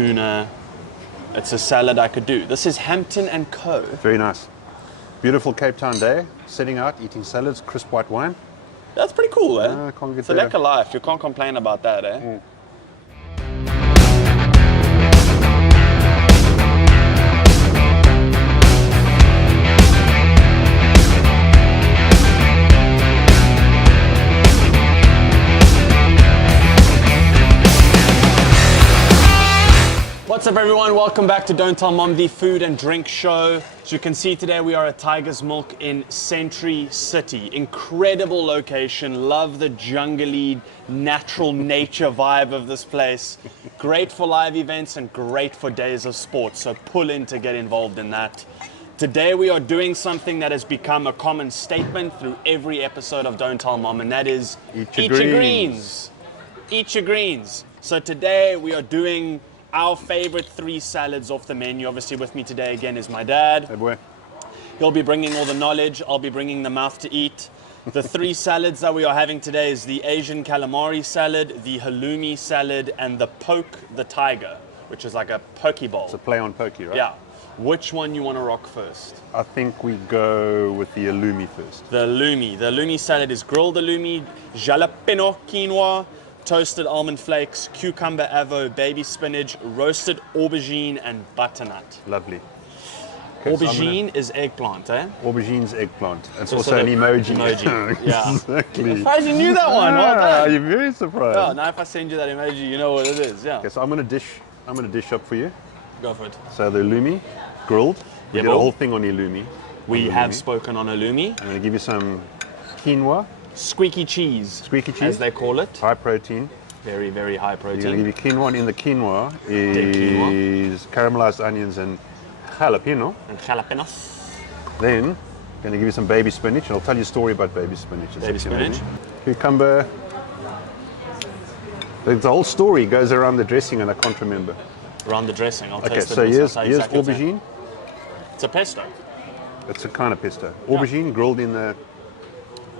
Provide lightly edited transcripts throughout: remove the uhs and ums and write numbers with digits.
tuna. It's a salad I could do. This is Hampton and Co. Very nice. Beautiful Cape Town day, sitting out, eating salads, crisp white wine. That's pretty cool, eh? Can't get It's a better. lekker life. You can't complain about that, eh? Mm. What's up everyone, welcome back to Don't Tell Mom, the food and drink show. As you can see today we are at Tiger's Milk in Century City. Incredible location, love the jungly, natural nature vibe of this place. Great for live events and great for days of sports, so pull in to get involved in that. Today we are doing something that has become a common statement through every episode of Don't Tell Mom, and that is Eat your greens. Eat your greens. So today we are doing our favorite 3 salads off the menu. Obviously with me today again is my dad. Hey boy. He'll be bringing all the knowledge, I'll be bringing the mouth to eat. The 3 salads that we are having today is the Asian Calamari Salad, the halloumi salad, and the poke the tiger, which is like a poke bowl. It's a play on pokey, right? Yeah. Which one you want to rock first? I think we go with the halloumi first. The halloumi. The halloumi salad is grilled halloumi, jalapeno quinoa, toasted almond flakes, cucumber avo, baby spinach, roasted aubergine, and butternut. Lovely. Okay, Aubergine is eggplant, eh? Aubergine's eggplant. It's So also an emoji. Emoji, yeah. Exactly. I'm surprised you knew that one. Well done. You're very surprised. Yeah, now if I send you that emoji, you know what it is, yeah. Okay, so I'm gonna dish up for you. Go for it. So the halloumi, grilled. We Yeah, get a well, whole thing on the halloumi. We have spoken on halloumi. I'm gonna give you some quinoa, Squeaky cheese. Squeaky cheese. As they call it. high protein. Very, very high You're gonna protein. give you quinoa. In the quinoa quinoa. is caramelized onions and jalapeno. And jalapenos. Then, gonna give you some baby spinach, and I'll tell you a story about baby spinach. It's Baby actually spinach. amazing. Cucumber. The whole story goes around the dressing, and I can't remember. Around the dressing. I'll Okay, taste it. so and here's I'll tell you exactly what's in it. aubergine. It's a pesto. It's a kind of pesto. Aubergine grilled in the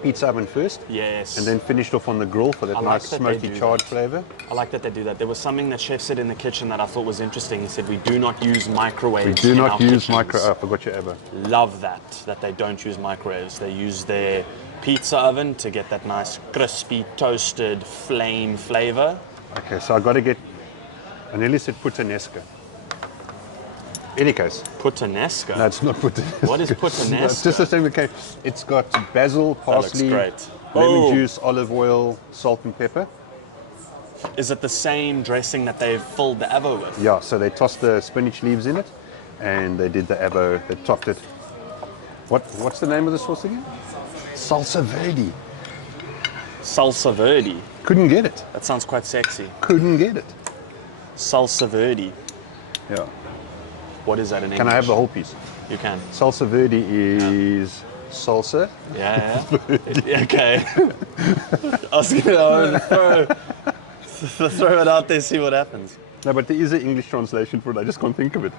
pizza oven first, Yes. and then finished off on the grill for that I like nice that they smoky do charred that. flavor. I like that they do that. There was something that Chef said in the kitchen that I thought was interesting. He said, we do not use microwaves. We do in not our use kitchens." I forgot your ever. Love that they don't use microwaves. They use their pizza oven to get that nice crispy, toasted, flame flavor. Okay, so I got to get. I nearly said puttanesca. Any case, Puttanesca. no, it's not puttanesca. What is puttanesca? It's just the same. Okay, it's got basil, That looks parsley, great. lemon Oh. juice, olive oil, salt and pepper. Is it the same dressing that they've filled the avo with? Yeah, so they tossed the spinach leaves in it, and they did the avo. They topped it. What's the name of the sauce again? Salsa verde. Salsa verde. Couldn't get it. That sounds quite sexy. Couldn't get it. Salsa verde. Yeah. What is that in English? Can I have the whole piece? You can. Salsa verde is salsa. Yeah. Okay. I was gonna throw it out there, see what happens. No, but there is an English translation for it. I just can't think of it.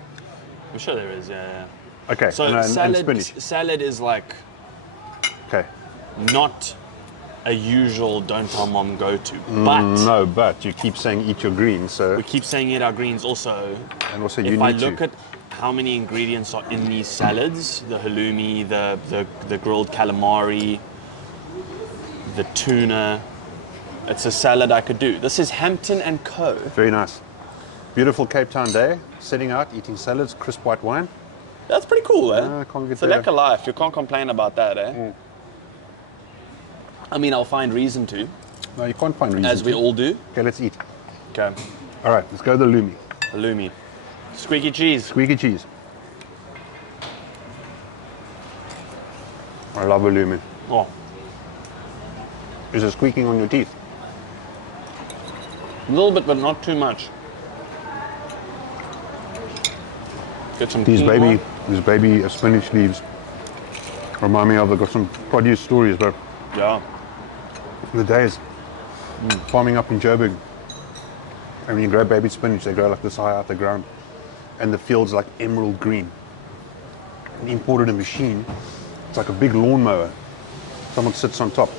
I'm sure there is. Yeah. Okay. So and salad. spinach. Salad is like Okay. not a usual Don't Tell Mom go-to, but No, but you keep saying eat your greens, so we keep saying eat our greens also. and also you If need I look to. at how many ingredients are in these salads, the halloumi, the grilled calamari, the tuna, it's a salad I could do. This is Hampton and Co. Very nice. Beautiful Cape Town day, sitting out, eating salads, crisp white wine. That's pretty cool, eh? Can't get It's a better. lekker life. You can't complain about that, eh? I mean, I'll find reason to, No, you can't find reason as we to. all do. Okay, let's eat. Okay. All right, let's go to the halloumi. Halloumi. Squeaky cheese. Squeaky cheese. I love halloumi. Oh, Is it squeaking on your teeth? a little bit, but not too much. Get some These quinoa. baby spinach leaves remind me of. I've got some produce stories, but Yeah. the days farming up in Joburg, and when you grow baby spinach, they grow like this high out the ground, and the field's like emerald green. We imported a machine. It's like a big lawnmower. Someone sits on top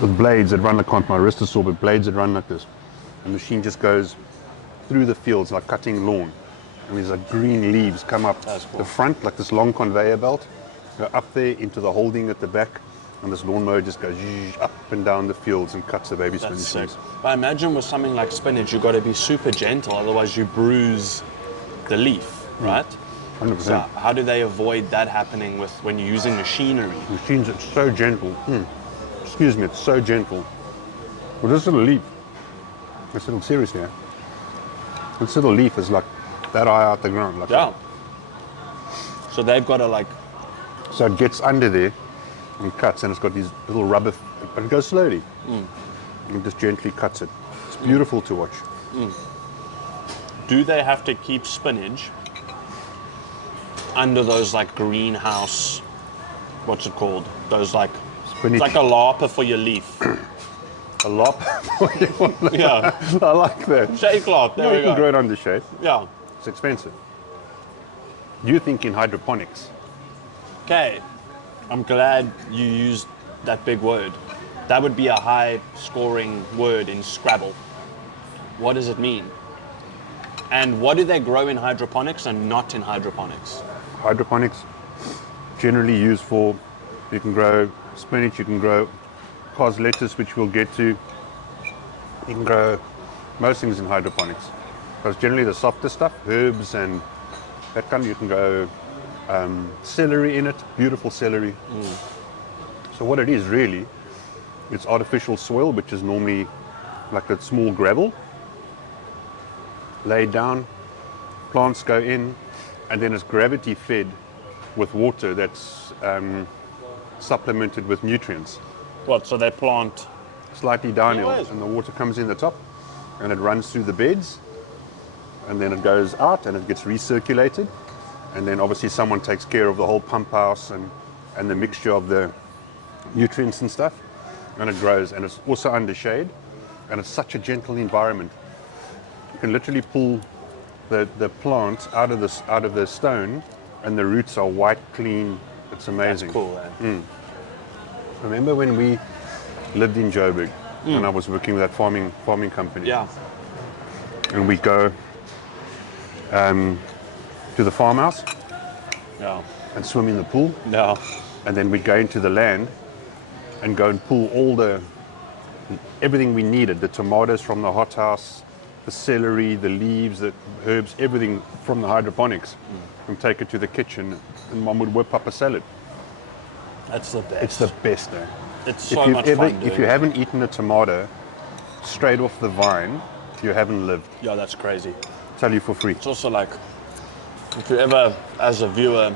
with blades that run like, my wrist is sore, but blades that run like this. The machine just goes through the fields, like cutting lawn. And these like green leaves come up That's cool. the front, like this long conveyor belt, go up there into the holding at the back, and this lawnmower just goes up and down the fields and cuts the baby That's spinach sick. leaves. But I imagine with something like spinach, you've got to be super gentle, otherwise you bruise the leaf, right? 100%. So how do they avoid that happening with when you're using machinery? Machines, it's so gentle. Excuse me, it's so gentle. Well, this little leaf, seriously, this little leaf is like that high out the ground. Like Yeah. So they've got to like, So it gets under there and cuts, and it's got these little rubber, but it goes slowly. And just gently cuts it. It's beautiful to watch. do they have to keep spinach under those like greenhouse, what's it called? Those like, Spinach. it's like a larper for your leaf. A lot. Yeah. I like that. Shade cloth, there No, we you can grow go. it under shade. Yeah. It's expensive. You think in hydroponics. Okay. I'm glad you used that big word. That would be a high scoring word in Scrabble. What does it mean? And what do they grow in hydroponics and not in hydroponics? Hydroponics generally used for, you can grow spinach, you can grow cos lettuce, which we'll get to. You can grow most things in hydroponics. Because generally the softer stuff, herbs and that kind of, you can grow celery in it, beautiful celery. So what it is really, it's artificial soil, which is normally like a small gravel, laid down, plants go in, and then it's gravity fed with water that's supplemented with nutrients. What, so they plant? Slightly downhill, Nice. and the water comes in the top, and it runs through the beds, and then it goes out and it gets recirculated, and then obviously someone takes care of the whole pump house and the mixture of the nutrients and stuff, and it grows, and it's also under shade, and it's such a gentle environment. You can literally pull the plant out of the stone, and the roots are white, clean. It's amazing. That's cool, eh? Remember when we lived in Joburg, and I was working with that farming company? Yeah. And we go to the farmhouse Yeah. and swim in the pool, Yeah. and then we'd go into the land and go and pull everything we needed, the tomatoes from the hothouse, the celery, the leaves, the herbs, everything from the hydroponics, and take it to the kitchen, and Mom would whip up a salad. That's the best. It's the best, eh? It's so much fun doing If you it. haven't eaten a tomato straight off the vine, you haven't lived. Yeah, that's crazy. Tell you for free. It's also like, if you ever, as a viewer,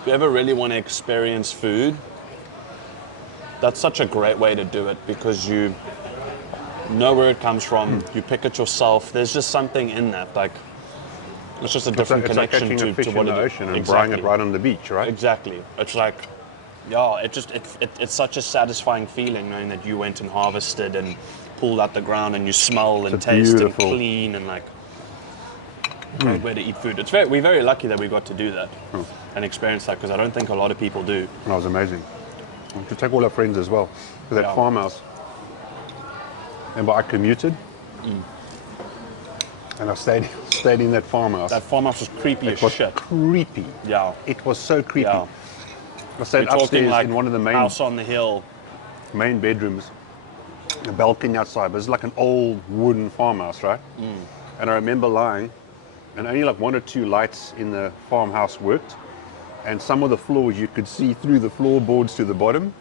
if you ever really want to experience food, that's such a great way to do it because you know where it comes from, you pick it yourself. There's just something in that, like, it's just a different It's like connection catching a fish to what in the it is. ocean and frying it right on the beach, right? Exactly. It's like, yeah, it's such a satisfying feeling knowing that you went and harvested and pulled out the ground and you smell and It's taste beautiful. and clean and like, great way to eat food. We're very lucky that we got to do that and experience that because I don't think a lot of people do. That was amazing. We should take all our friends as well to that Yeah. farmhouse. Remember, I commuted, and I stayed in that farmhouse. That farmhouse was creepy as It was shit. creepy. Yeah. It was so creepy. Yeah. I stayed We're talking upstairs like in one of the house on the hill. main bedrooms, a balcony outside, but it's like an old wooden farmhouse, right? And I remember lying, and only like one or two lights in the farmhouse worked, and some of the floors you could see through the floorboards to the bottom.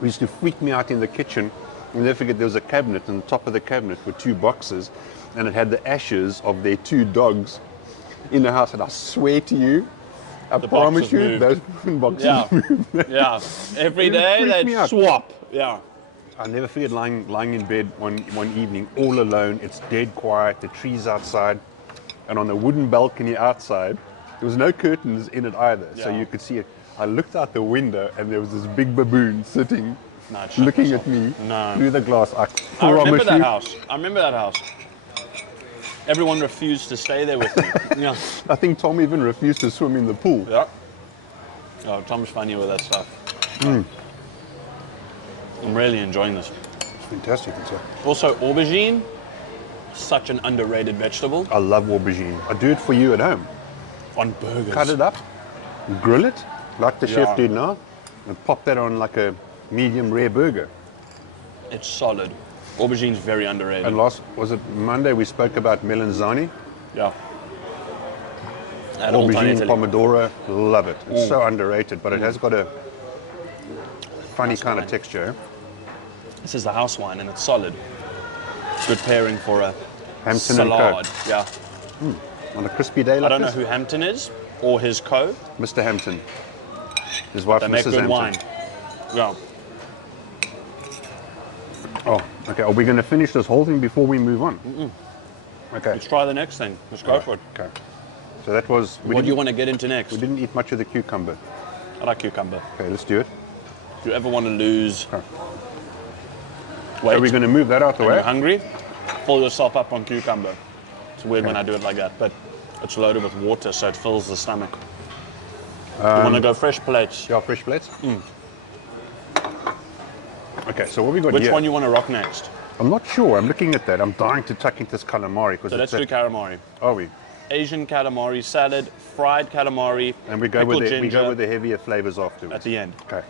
It used to freak me out in the kitchen. I'll never forget, there was a cabinet, and the top of the cabinet were two boxes, and it had the ashes of their two dogs in the house, and I swear to you, I The promise boxes you, moved. those boxes Yeah. moved. Yeah. Every It day freaked me they'd out. swap. Yeah. I'll never forget lying in bed one evening, all alone. It's dead quiet, the trees outside, and on the wooden balcony outside, there was no curtains in it either, so Yeah. you could see it. I looked out the window, and there was this big baboon sitting, No, shut looking yourself. at me No. through the glass. I I remember promise that you, house. I remember that house. Everyone refused to stay there with me. Yeah. I think Tom even refused to swim in the pool. Yeah. Oh, Tom's funny with that stuff. I'm really enjoying this. It's fantastic. It's Also, aubergine. Such an underrated vegetable I love aubergine. I do it for you at home. on burgers. Cut it up, grill it, like the chef Yeah. did now, and pop that on like a medium rare burger. It's solid. Aubergine's very underrated. And was it Monday, we spoke about melanzani? Yeah. And Old Town Aubergine, Italy. pomodoro, love it. It's so underrated, but it has got a funny Nice kind of wine. texture. Eh? This is the house wine and it's solid. Good pairing for a Hampton and salad. Co. Yeah. On a crispy day I like don't know this. who Hampton is or his co. Mr. Hampton. His wife, They make Mrs. good Hampton. wine. Yeah. Oh, okay. Are we going to finish this whole thing before we move on? Okay. Let's try the next thing. Let's go for it. Okay. So that was. What do you want to get into next? We didn't eat much of the cucumber. I like cucumber. Okay, let's do it. If you ever want to lose Okay. weight Are we going to move that out the and way? you're hungry, fill yourself up on cucumber. It's weird when I do it like that, but it's loaded with water so it fills the stomach. You want to go fresh plates? Yeah, fresh plates. Okay, so what we got Which here? one you want to rock next? I'm not sure. I'm looking at that. I'm dying to tuck into this calamari because So let's do calamari. Are we? Asian calamari salad, fried calamari, And we go pickled with ginger the heavier flavors afterwards. at the end. Okay.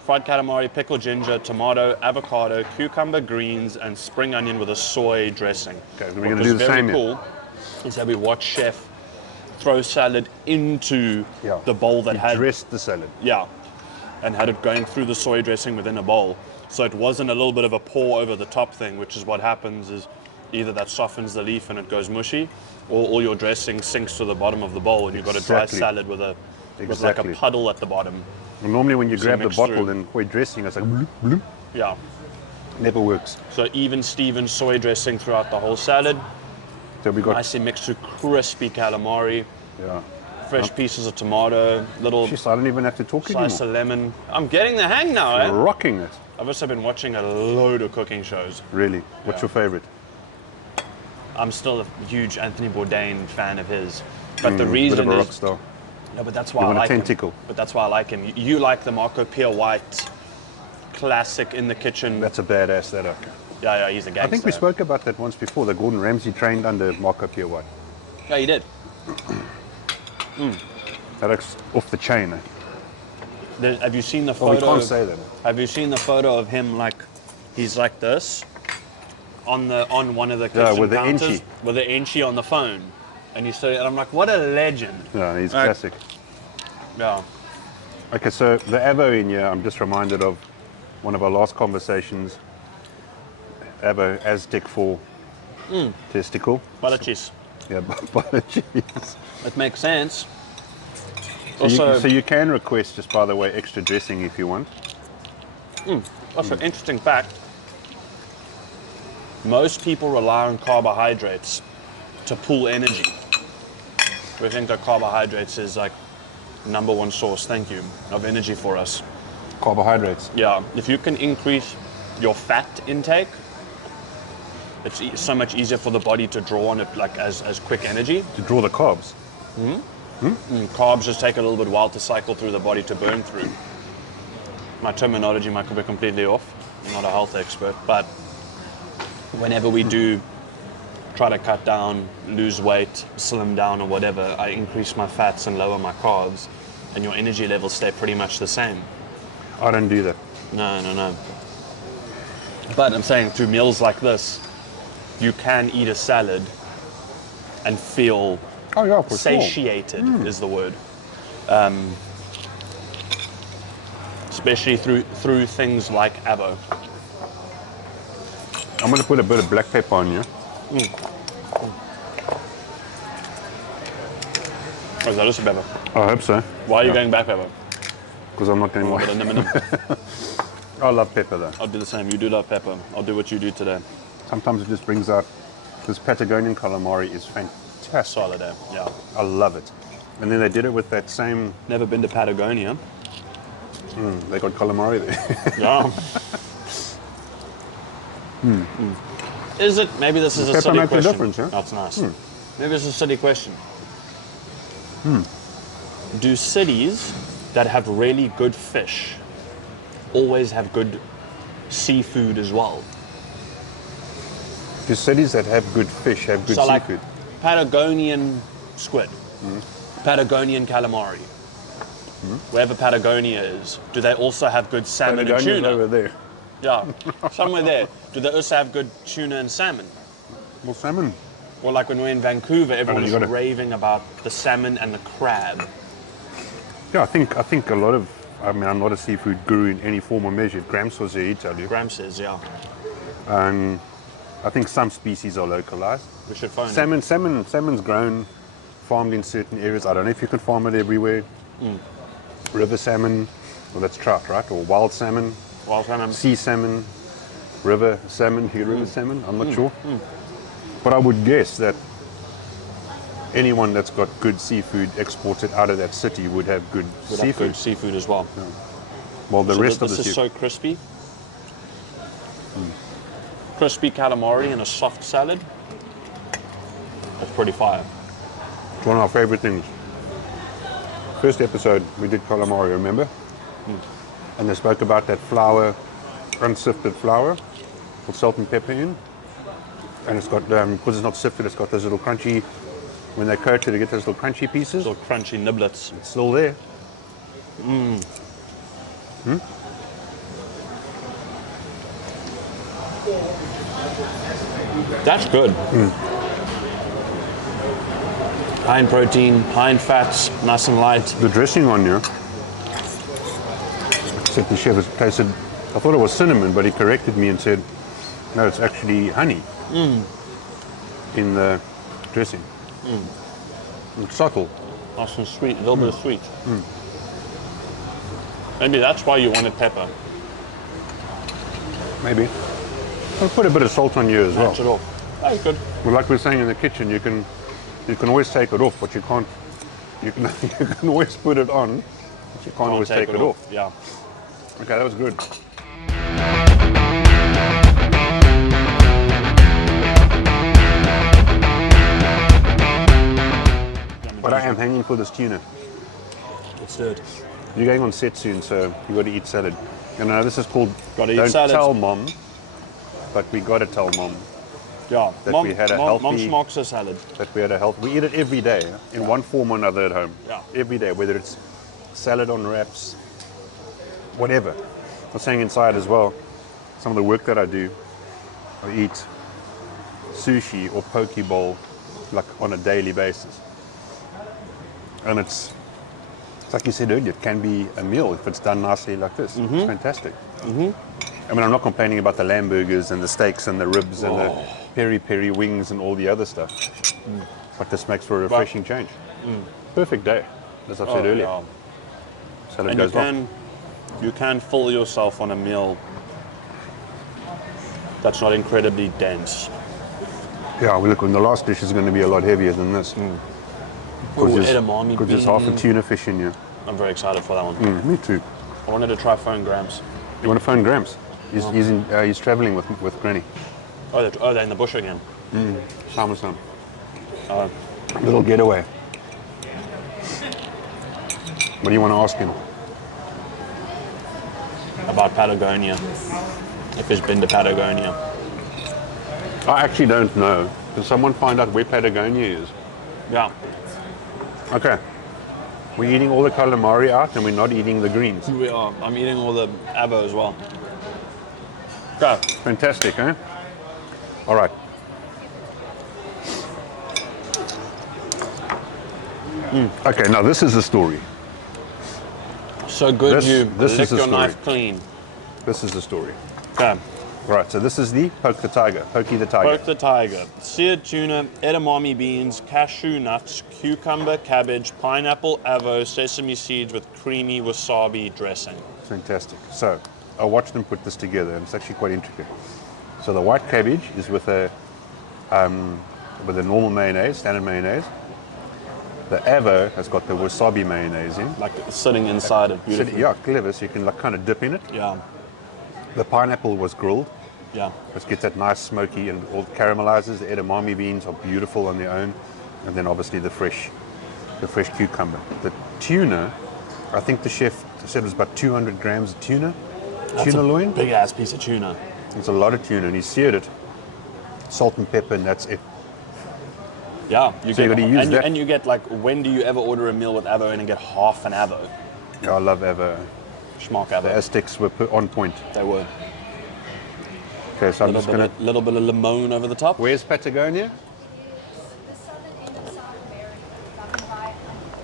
Fried calamari, pickled ginger, tomato, avocado, cucumber greens, and spring onion with a soy dressing. Okay, we're What gonna was do the very same here. cool is that we watched chef throw salad into Yeah. the bowl that had Dress the salad. yeah, and had it going through the soy dressing within a bowl. So it wasn't a little bit of a pour over the top thing, which is what happens is either that softens the leaf and it goes mushy, or all your dressing sinks to the bottom of the bowl and you've got a dry Exactly. salad with like a Exactly. puddle at the bottom. And normally when you So grab the mix bottle through. and we're dressing, it's like bloop, bloop. Yeah. Never works. So even Steven soy dressing throughout the whole salad, So we got nicely mixed with crispy calamari, yeah. fresh pieces of tomato, little Jeez, I don't even have to talk slice anymore. of lemon. I'm getting the hang now, eh? Rocking it. I've also been watching a load of cooking shows. Really. What's Yeah. your favorite? I'm still a huge Anthony Bourdain fan of his. But the Bit reason of a rock is, star. no, but that's why You I want a like him. tentacle. But that's why I like him. You like the Marco Pierre White classic in the kitchen. That's a badass setup. Yeah, he's a gangster. I think we spoke about that once before. That Gordon Ramsay trained under Marco Pierre White. Yeah, he did. That looks off the chain. Eh? Have you seen the Oh, photo? we can't say that. Have you seen the photo of him like he's like this on one of the kitchen with the counters Enchi. with the Enchi on the phone, and I'm like, what a legend. Yeah, he's Right. classic. Yeah. Okay, so the avo in here, I'm just reminded of one of our last conversations. Avo, Aztec for testicle. Butter cheese. Yeah, butter cheese. It makes sense. So you can request, just by the way, extra dressing if you want. Also, interesting fact. Most people rely on carbohydrates to pull energy. We think that carbohydrates is like number one source, thank you, of energy for us. Carbohydrates. Yeah, if you can increase your fat intake, it's so much easier for the body to draw on it like as quick energy. To draw the carbs. And carbs just take a little bit while to cycle through the body to burn through. My terminology might be completely off. I'm not a health expert, but whenever we do try to cut down, lose weight, slim down or whatever, I increase my fats and lower my carbs, and your energy levels stay pretty much the same. I don't do that. No. But I'm saying through meals like this, you can eat a salad and feel Oh yeah, for sure. satiated is the word. Especially through things like avo. I'm going to put a bit of black pepper on here. Oh, is that also pepper? I hope so. Why are you going back pepper? Because I'm not going But to. in a minute, I love pepper though. I'll do the same. You do love pepper. I'll do what you do today. Sometimes it just brings out. This Patagonian calamari is fantastic. Solid, eh? Yeah. I love it. And then they did it with that same. Never been to Patagonia. They got calamari there. Yeah. Is it? Maybe this is a Pepper silly makes a question. difference, yeah? That's nice. Maybe it's a silly question. Do cities that have really good fish always have good seafood as well? Do cities that have good fish have good So like seafood? Patagonian squid, Patagonian calamari. Wherever Patagonia is, do they also have good salmon and Patagonia's tuna? over there. Yeah, somewhere there. Do they also have good tuna and salmon? Well, salmon. Or like when we're in Vancouver, everyone is you gotta- raving about the salmon and the crab. Yeah, I think a lot of. I mean, I'm not a seafood guru in any form or measure. Grams was here, tell you. Graham says, yeah. I think some species are localized. We should phone him. Salmon's grown, farmed in certain areas. I don't know if you can farm it everywhere. River salmon, well, that's trout, right? Or wild salmon, Wild salmon. sea salmon, river salmon, river salmon. I'm not sure. But I would guess that anyone that's got good seafood exported out of that city would have good Would have seafood. good seafood as well. Well, the So rest of this the is seafood. so crispy. Crispy calamari and a soft salad. It's pretty fire. It's one of our favorite things. First episode, we did calamari, remember? And they spoke about that flour, unsifted flour, with salt and pepper in. And it's got, because it's not sifted, it's got those little crunchy, when they coat it, they get those little crunchy pieces. Little crunchy niblets. It's still there. That's good. High in protein, high in fats, nice and light. The dressing on here, said the chef has tasted, I thought it was cinnamon, but he corrected me and said, no, it's actually honey in the dressing. It's subtle. Nice and sweet, a little bit of sweet. Maybe that's why you wanted pepper. Maybe. I'll put a bit of salt on you as well. Match it off. That's good. Well, like we were saying in the kitchen, you can always take it off, but you can't. You can you can always put it on, but you can't always take it off. Yeah. Okay, that was good. But I am hanging for this tuna. Let's do it. You're going on set soon, so you got to eat salad. And this is called. Gotta eat Don't salad. tell mom, but we got to tell mom Yeah. That we had a Mom healthy- smokes a salad. that we had a health. We eat it every day in one form or another at home. Yeah. Every day, whether it's salad on wraps, whatever. I was saying inside as well, some of the work that I do, I eat sushi or poke bowl like on a daily basis. And it's like you said earlier, it can be a meal if it's done nicely like this. It's fantastic. I mean, I'm not complaining about the lamb burgers and the steaks and the ribs and the peri-peri wings and all the other stuff. But this makes for a refreshing change. Perfect day, as I've said earlier. Yeah. Salad And you goes well. you can fill yourself on a meal that's not incredibly dense. Yeah, well, look, and the last dish is going to be a lot heavier than this. Ooh, Because edamame there's half a beans. tuna fish in here. I'm very excited for that one. Me too. I wanted to try phone grams. You want to phone Gramps? He's traveling with Granny. Oh, they're in the bush again. Summertime. Oh. Little getaway. What do you want to ask him? About Patagonia. If he's been to Patagonia. I actually don't know. Can someone find out where Patagonia is? Yeah. Okay. We're eating all the calamari out and we're not eating the greens. We are. I'm eating all the avo as well. Go. Fantastic, eh? All right. Okay, now this is the story. So good This lick is the your story. knife clean. This is the story. Okay. Right, so this is the Poke the Tiger, Pokey the Tiger. Poke the tiger. Seared tuna, edamame beans, cashew nuts, cucumber, cabbage, pineapple, avo, sesame seeds with creamy wasabi dressing. Fantastic. So I watched them put this together, and it's actually quite intricate. So the white cabbage is with a normal mayonnaise, standard mayonnaise. The avo has got the wasabi mayonnaise in. Like sitting inside it, So, beautiful. yeah, clever. So you can like kind of dip in it. Yeah. The pineapple was grilled. Yeah. It gets that nice smoky and all caramelizes. The edamame beans are beautiful on their own, and then obviously the fresh cucumber. The tuna, I think the chef said it was about 200 grams of tuna. That's Tuna a loin. big ass piece of tuna. It's a lot of tuna, and he seared it salt and pepper, and that's it. Yeah, So you gotta use that. and you get like, when do you ever order a meal with avo and get half an avo? Yeah, I love Avo. Schmark The avo. Aztecs were on point. They were. Okay, so I'm just going to... Little bit of limon over the top. Where's Patagonia? The southern end of South America,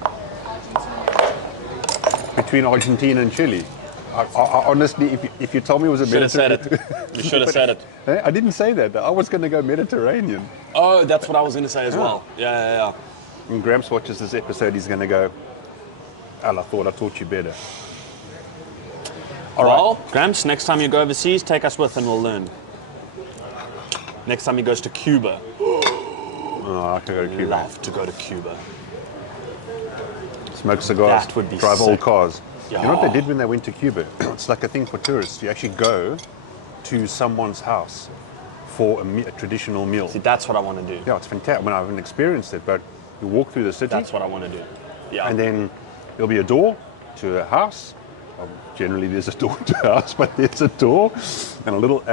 up in Argentina. Between Argentina and Chile. I honestly, if you told me it was a Should have said Mediterranean... it. You should have said it. I didn't say that. I was going to go Mediterranean. Oh, that's what I was going to say as well. Yeah. When Gramps watches this episode, he's going to go, Al, I thought I taught you better. All Well, right. Gramps, next time you go overseas, take us with and we'll learn. Next time he goes to Cuba. Oh, I can go to Cuba. Love to go to Cuba. Smoke cigars, That would be drive old sick. cars. Yeah. You know what they did when they went to Cuba? It's like a thing for tourists. You actually go to someone's house for a traditional meal. See, that's what I want to do. Yeah, it's fantastic. I mean, I haven't experienced it, but you walk through the city, That's what I want to do. Yeah. and then there'll be a door to a house. Generally, there's a door to a house, but there's a door and a little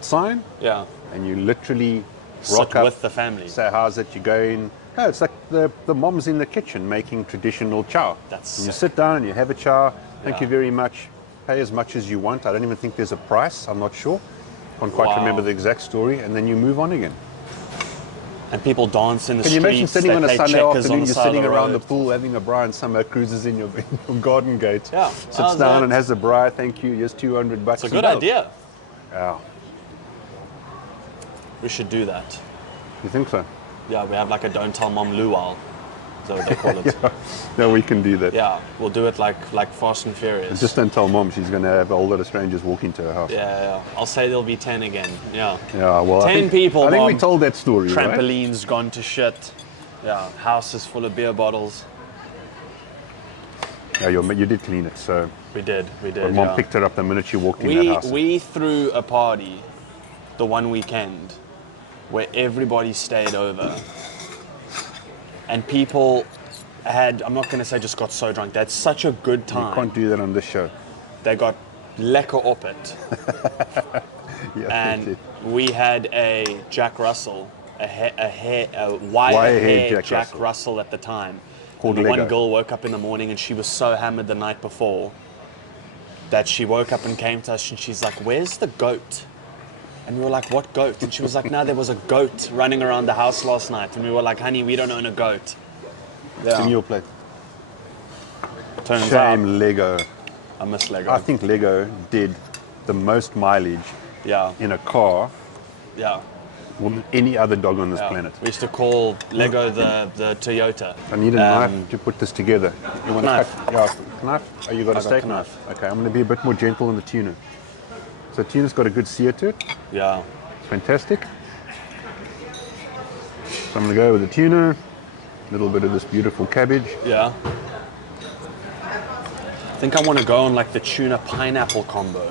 sign, yeah. and you literally Sit rock up, with the family. say, how's it? You go in. Oh, it's like the mom's in the kitchen making traditional chow. That's and you sick. sit down and you have a chow. Thank Yeah. you very much. Pay as much as you want. I don't even think there's a price. I'm not sure. Can't quite Wow. remember the exact story. And then you move on again. And people dance in the Can you streets. imagine sitting they on a play Sunday checkers on afternoon, the you're side sitting of around the road. pool having a braai and summer cruises in your garden gate. Yeah. Sits How's down that? and has a braai. Thank you. Here's $200. It's a good idea. Yeah. We should do that. You think so? Yeah, we have like a don't tell mom luau. Is that what they call it? No, we can do that. Yeah, we'll do it like Fast and Furious. Just don't tell mom. She's going to have a whole lot of strangers walking to her house. Yeah. I'll say there'll be 10 again. Yeah. Yeah, well, 10 people, I think we Mom. told that story, right? Trampolines gone to shit. Yeah, houses full of beer bottles. Yeah, you did clean it, so... We did. But mom Yeah. picked her up the minute she walked in that house. We threw a party the one weekend where everybody stayed over and people had, I'm not going to say just got so drunk, they had such a good You time. can't do that on this show. They got lekker op it. Yeah, And we had a Jack Russell, a wire-haired Jack Russell at the time. Called And the Lego. one girl woke up in the morning and she was so hammered the night before that she woke up and came to us and she's like, "Where's the goat?" And we were like, "What goat?" And she was like, "No, there was a goat running around the house last night." And we were like, "Honey, we don't own a goat." It's in your plate. Turns Shame Lego. out, I miss Lego. I think Lego did the most mileage Yeah, in a car yeah. more than any other dog on this Yeah. planet. We used to call Lego the Toyota. I need a knife to put this together. You want Knife. to cut? Yeah, knife. Oh, you got a I got steak knife. knife. Okay, I'm going to be a bit more gentle on the tuna. So tuna's got a good sear to it. Yeah. It's fantastic. So I'm going to go with the tuna, a little bit of this beautiful cabbage. Yeah. I think I want to go on like the tuna pineapple combo.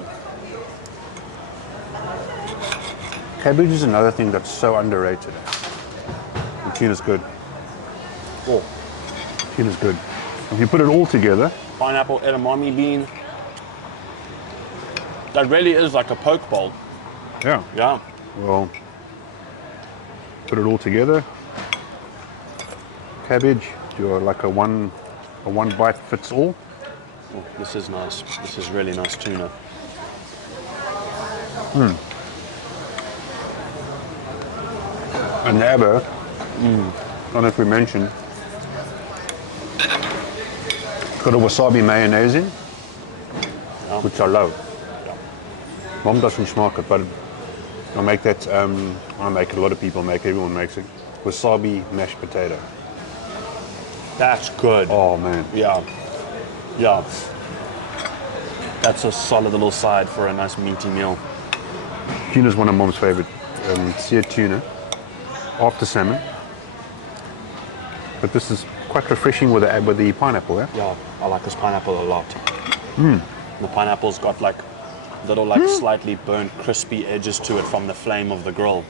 Cabbage is another thing that's so underrated. The tuna's good. Oh, Tuna's good. If you put it all together, pineapple edamame bean. That really is like a poke bowl. yeah. Yeah. Well, put it all together. Cabbage, do like a one bite fits all. Oh, this is nice. This is really nice tuna. And the abo, I don't know if we mentioned, it's got a wasabi mayonnaise in, which I love. Mom doesn't smoke it, but I make that, I make it, a lot of people make it, everyone makes it. Wasabi mashed potato. That's good. Oh man. Yeah. Yeah. That's a solid little side for a nice meaty meal. Tuna's one of Mom's favorite. Seared tuna, after salmon. But this is quite refreshing with the pineapple, eh? Yeah, I like this pineapple a lot. The pineapple's got like little slightly burnt crispy edges to it from the flame of the grill.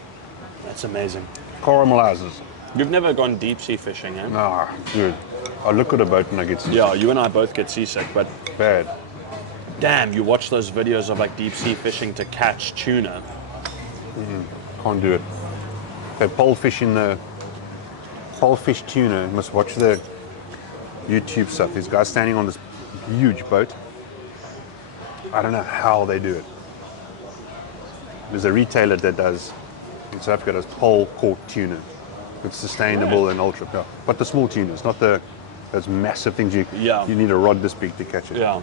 That's amazing. Caramelizes. You've never gone deep sea fishing, eh? Ah, dude. I look at a boat and I get seasick. Yeah, you and I both get seasick, but Bad. damn, you watch those videos of like deep sea fishing to catch tuna. Can't do it. That pole fish tuna, you must watch the YouTube stuff. These guys standing on this huge boat. I don't know how they do it. There's a retailer that does, in South Africa, does pole caught tuna. It's sustainable and ultra pure. But the small tunas, not those massive things you need a rod this big to catch it. Yeah.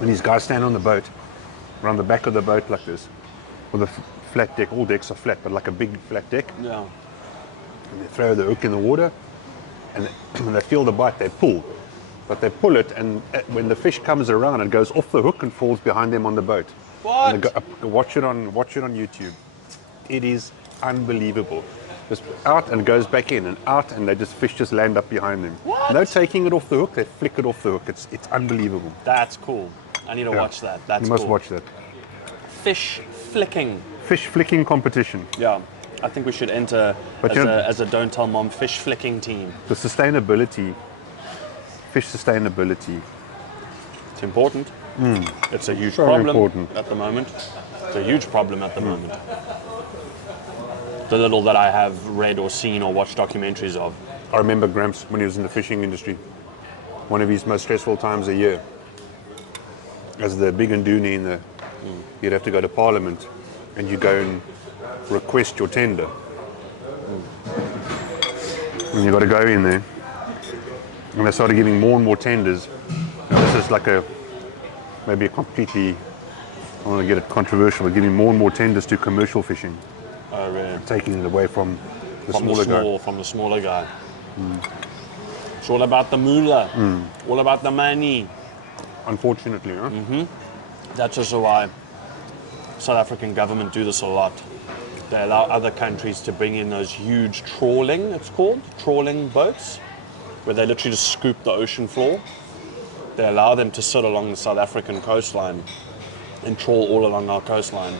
And these guys stand on the boat, around the back of the boat like this, with a flat deck. All decks are flat, but like a big flat deck. Yeah. And they throw the hook in the water, and when they feel the bite, they pull. But they pull it, and when the fish comes around, it goes off the hook and falls behind them on the boat. What? And watch it on YouTube. It is unbelievable. Just out and goes back in and out, and fish just land up behind them. What? No taking it off the hook, they flick it off the hook. It's unbelievable. That's cool. I need to watch that. That's You must cool. watch that. Fish flicking. Fish flicking competition. Yeah. I think we should enter But as a Don't Tell Mom fish flicking team. The sustainability, fish sustainability. It's important. It's a huge So problem important. at the moment. It's a huge problem at the moment. The little that I have read or seen or watched documentaries of. I remember Gramps when he was in the fishing industry. One of his most stressful times a year. As the big Nduni you'd have to go to Parliament and you go and request your tender. And you got to go in there. And they started giving more and more tenders. And this is like maybe a completely, I want to get it controversial, but giving more and more tenders to commercial fishing. Oh, really? Taking it away from the smaller guy. From the smaller guy. It's all about the moolah. All about the money. Unfortunately, huh? That's also why South African government do this a lot. They allow other countries to bring in those huge trawling, it's called, trawling boats, where they literally just scoop the ocean floor. They allow them to sit along the South African coastline and trawl all along our coastline.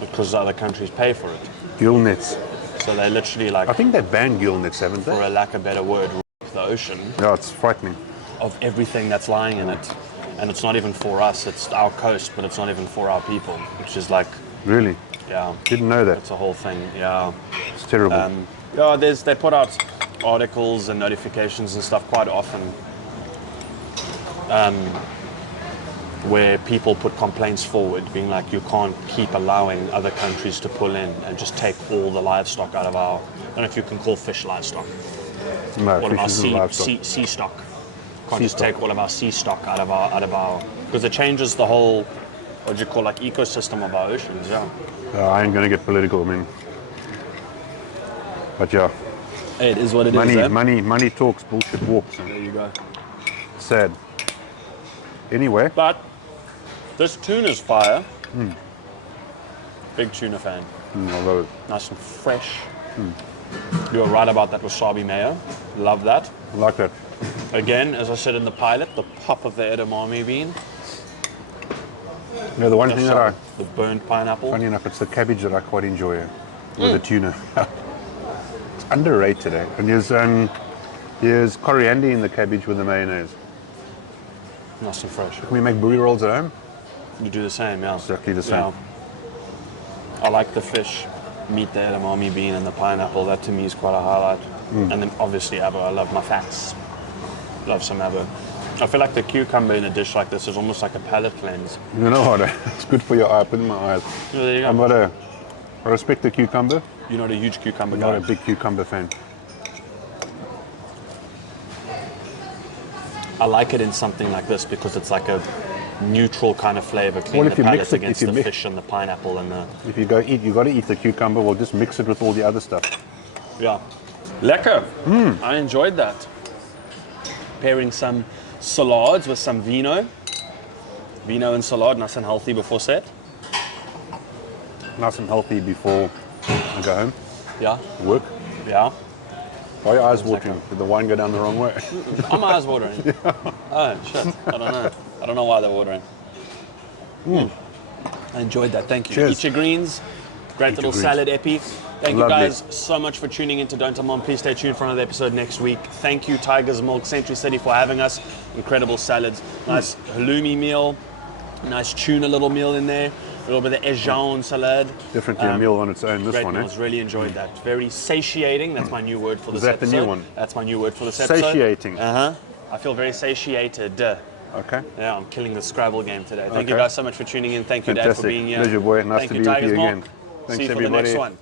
Because other countries pay for it. Gill nets. So they literally I think they banned gill nets, haven't they? for a lack of better word, the ocean Yeah, it's frightening. of everything that's lying in it. And it's not even for us, it's our coast, but it's not even for our people, which is like, Really? yeah, Didn't know that. it's a whole thing, yeah. It's terrible. Yeah, they put out articles and notifications and stuff quite often where people put complaints forward, being like, you can't keep allowing other countries to pull in and just take all the livestock out of our, I don't know if you can call fish livestock. No, What fish about isn't livestock. sea stock? Can't Sea just stock. take all of our sea stock out of our, because it changes the whole, what do you call, like ecosystem of our oceans, yeah. I ain't gonna get political, man. But yeah, Hey, it is what it is. money talks, bullshit walks. There you go. Sad. Anyway, But this tuna's fire. Big tuna fan. I love it. Nice and fresh. You were right about that wasabi mayo. Love that. I like that. Again, as I said in the pilot, the pop of the edamame bean. You know, the one thing that The burnt pineapple. funny enough, it's the cabbage that I quite enjoy with the tuna. It's underrated, eh? And there's coriander in the cabbage with the mayonnaise. Nice and fresh. Can we make booty rolls at home? You do the same, yeah. Exactly the same. Yeah. I like the fish, meat, the edamame bean, and the pineapple. That to me is quite a highlight. And then obviously avo. I love my fats. Love some avo. I feel like the cucumber in a dish like this is almost like a palate cleanse. You know what? It's good for your eye. Put it in my eyes. Yeah, there you go. I respect the cucumber. You're not a huge cucumber I'm guy. not a big cucumber fan. I like it in something like this because it's like a neutral kind of flavor, clean Well, the if you mix palate it- against if you the mix- fish and the pineapple and the, If you go eat, you got to eat the cucumber. Well, just mix it with all the other stuff. yeah. Lekker. I enjoyed that. Pairing some salads with some vino. Vino and salad, nice and healthy before set. Nice and healthy before I go home. Yeah, Work. yeah. Why are your eyes watering? Did the wine go down the wrong way? Oh, my eyes watering. Oh, shit. I don't know. I don't know why they're watering. I enjoyed that. Thank you. Cheers. Eat your greens. Great Eat little your greens. salad epi. Thank Lovely. you guys so much for tuning in to Don't Tell Mom. Please stay tuned for another episode next week. Thank you, Tiger's Milk, Century City, for having us. Incredible salads. Nice halloumi meal. Nice tuna little meal in there. A little bit of Asian salad. Definitely a meal on its own, this Great one, meals, really enjoyed that. Very satiating, that's my new word for this Is that the episode. new one? That's my new word for this episode. Satiating. I feel very satiated. Okay. Yeah, I'm killing the Scrabble game today. Thank you Okay. guys so much for tuning in. Thank you, Dad, for Fantastic. being here. Pleasure, boy. Nice Thank to you, be with Tigers you Milk. again. See Thanks, you for everybody. the next one.